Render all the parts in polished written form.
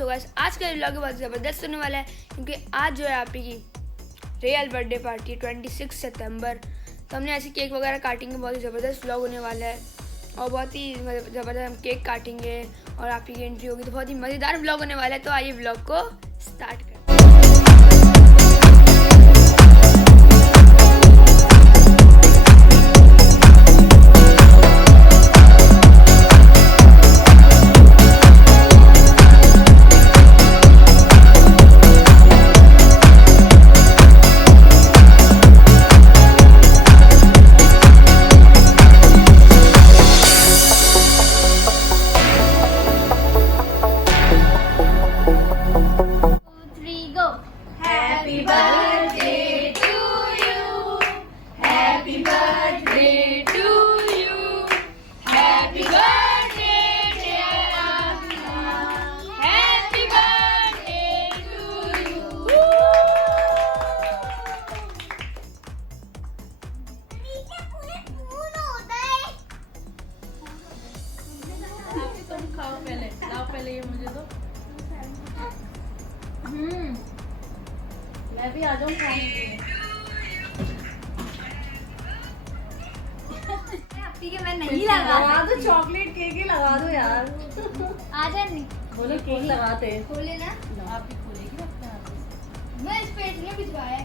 So guys आज का व्लॉग बहुत ज़बरदस्त होने वाला है क्योंकि आज जो है आप ही की रियल बर्थडे पार्टी 26 सितंबर। तो हमने ऐसे केक वगैरह काटेंगे, बहुत ही ज़बरदस्त व्लॉग होने वाला है और बहुत ही ज़बरदस्त हम केक काटेंगे और आप ही की एंट्री होगी, तो बहुत ही मज़ेदार व्लॉग होने वाला है। तो आइए व्लॉग को स्टार्ट करें। Happy birthday to you. Happy birthday to you. Happy birthday, dear Rabeeca. Happy birthday to you. तुम खाओ पहले, लाओ पहले ये मुझे दो। मैं भी आ जाऊँ खाने के लिए। के मैं नहीं लगा दो चॉकलेट केक ही लगा दो यार। आ जा नहीं बोलो केक लगाते। खोले ना, आप ही खोलेगी अपने आप। मैं इस पेट में भिजवाया है।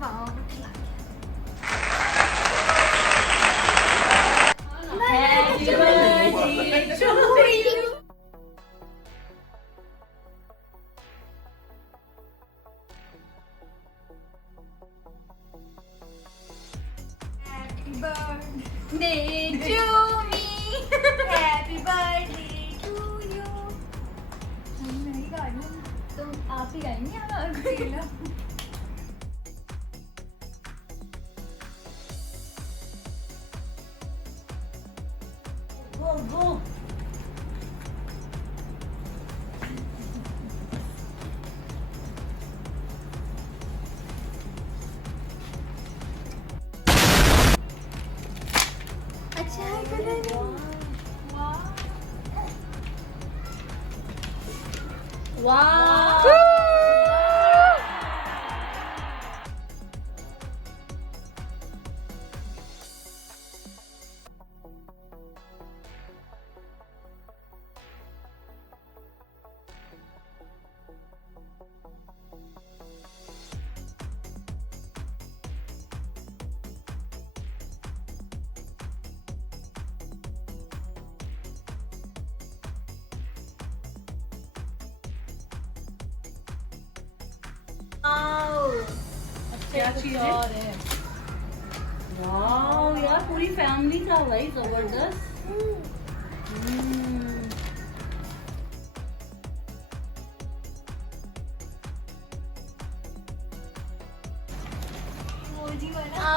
वाह Happy birthday to you. Happy birthday to me. Happy birthday to you. हम नहीं गाएंगे, तुम आप ही गाएंगे और कोई ना। Go go. अच्छा है कलर। Wow. क्या चीज है? वाह यार पूरी फैमिली का भाई जबरदस्त। मोजी वाला।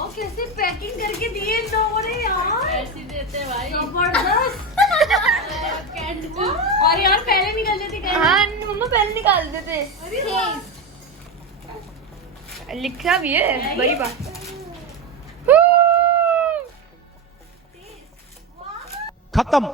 और कैसे पैकिंग करके दिए इन लोगों ने यार, ऐसे देते भाई जबरदस्त। और यार पहले निकल जाती हाँ मम्मा पहले निकाल देते, लिखा भी है बड़ी बात। खत्म।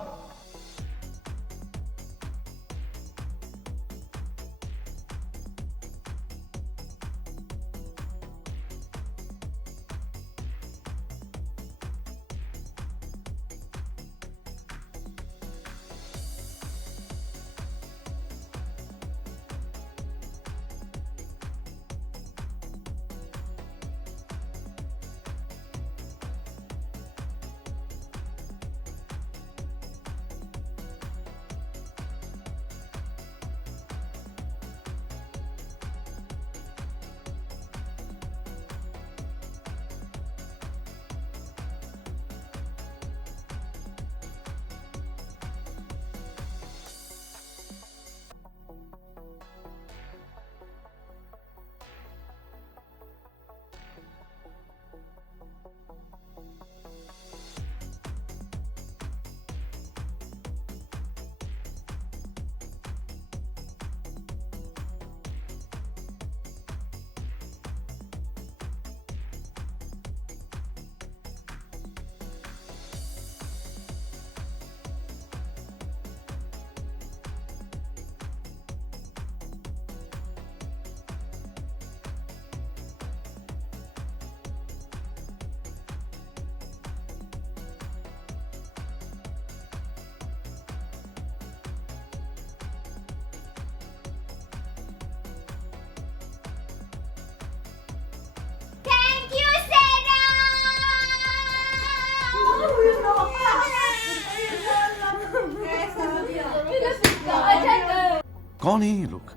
कौन है ये लोग?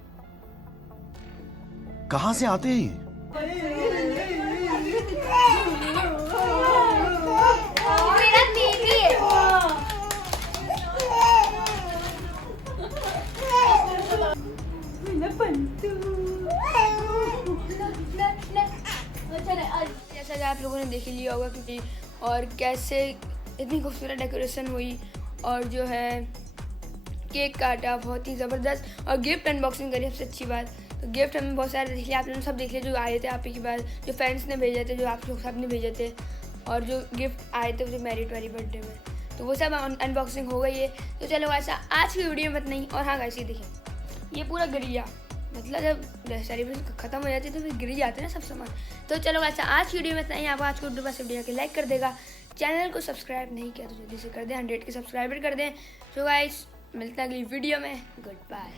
कहां से आते हैं ये? मेरा बेबी है। जैसा कि आप लोगों ने देख ही लिया होगा क्योंकि और कैसे इतनी खूबसूरत डेकोरेशन हुई और जो है केक काटा बहुत ही ज़बरदस्त और गिफ्ट अनबॉक्सिंग करी। सबसे अच्छी बात तो गिफ्ट हमें बहुत सारे देख लिया, आप लोगों ने सब देख लिया जो आए थे आप ही के बाद, जो फ्रेंड्स ने भेजे थे, जो आप लोग सब ने भेजे थे और जो गिफ्ट आए थे जो मैरिड वाली बर्थडे में, तो वो सब अनबॉक्सिंग हो गई है। तो चलो ऐसा आज की वीडियो में नहीं। और हाँ गाइस ये देखिए ये पूरा गिर गया, मतलब जब सेलिब्रेशन खत्म हो जाती है तो फिर गिर जाते हैं ना सब सामान। तो चलो ऐसा आज की वीडियो में नहीं। आप आज को वीडियो बस वीडियो के लाइक कर देगा, चैनल को सब्सक्राइब नहीं किया तो जल्दी से कर दें, 100 के सब्सक्राइबर कर दें। तो गाइस मिलते हैं अगली वीडियो में, गुड बाय।